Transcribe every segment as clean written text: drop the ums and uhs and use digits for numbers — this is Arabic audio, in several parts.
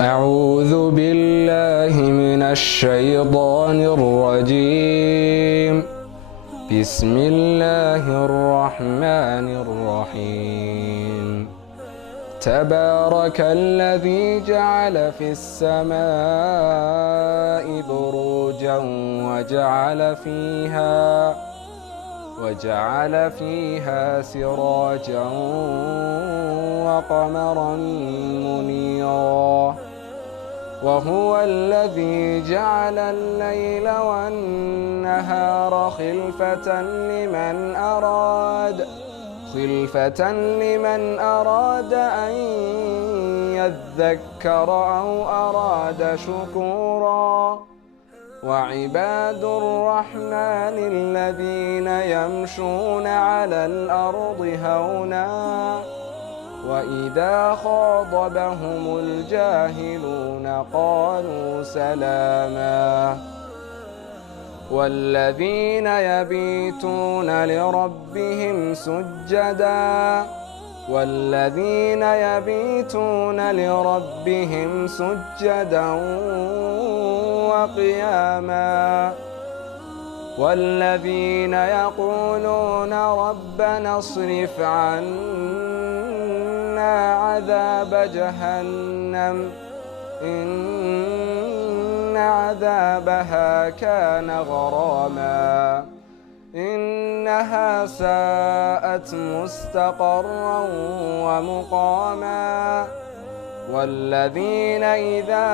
أعوذ بالله من الشيطان الرجيم. بسم الله الرحمن الرحيم. تبارك الذي جعل في السماء بروجا وجعل فيها سراجا وقمرا منيرا، وهو الذي جعل الليل والنهار خلفة لمن أراد أن يذكر أو أراد شكورا. وعباد الرحمن الذين يمشون على الأرض هونا وإذا خاطبهم الجاهلون قالوا سلاما. والذين يبيتون لربهم سجدا وقياما. والذين يقولون ربنا اصرف عنا عذاب جهنم إن عذابها كان غراما إنها ساءت مستقرا ومقاما. والذين إذا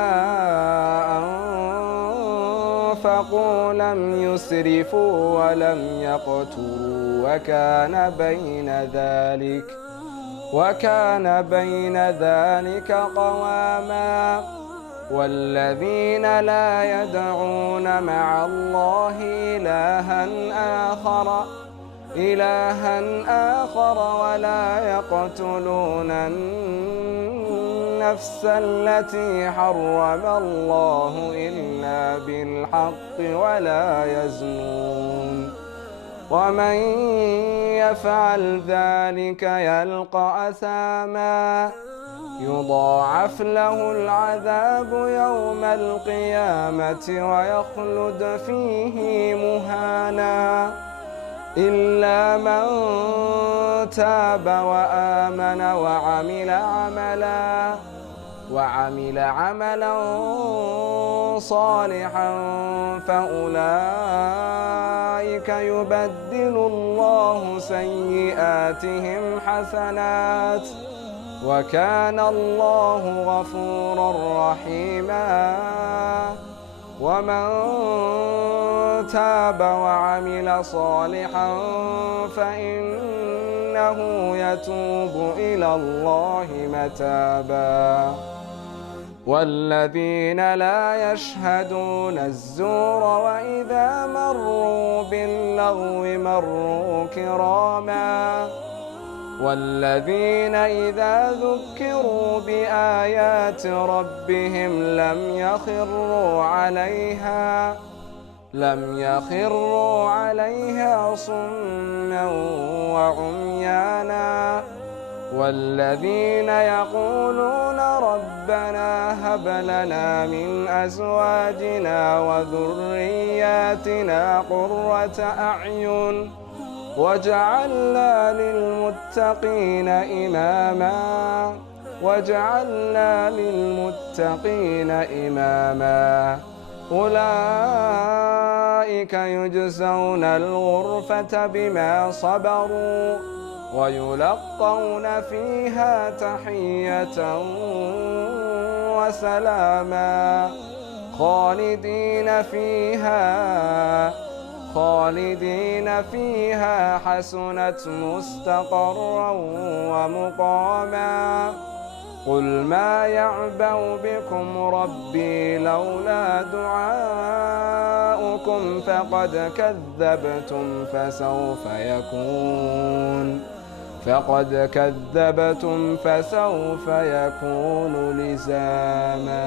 أنفقوا لم يسرفوا ولم يقتروا وكان بين ذلك قواما. والذين لا يدعون مع الله إلها آخر ولا يقتلون النفس التي حرم الله إلا بالحق ولا يزنون، ومن يفعل ذلك يلقى أثاما يضاعف له العذاب يوم القيامة ويخلد فيه مهانا إلا من تاب وآمن وعمل عملا صالحا فأولئك يبدل الله سيئاتهم حسنات وكان الله غفورا رحيما. ومن تاب وعمل صالحا فإنه يتوب إلى الله متابا. والذين لا يشهدون الزور وإذا مروا باللغو مروا كراما. والذين إذا ذكروا بآيات ربهم لم يخروا عليها صما وعميانا. والذين يقولون ربنا هب لنا من أزواجنا وذرياتنا قرة أعين وجعلنا للمتقين إماما. أولئك يجزون الغرفة بما صبروا ويلقون فيها تحية وسلاما خالدين فيها حسنت مستقرا ومقاما. قل ما يعبأ بكم ربي لولا دعاؤكم فقد كذبتم فسوف يكون لزاما.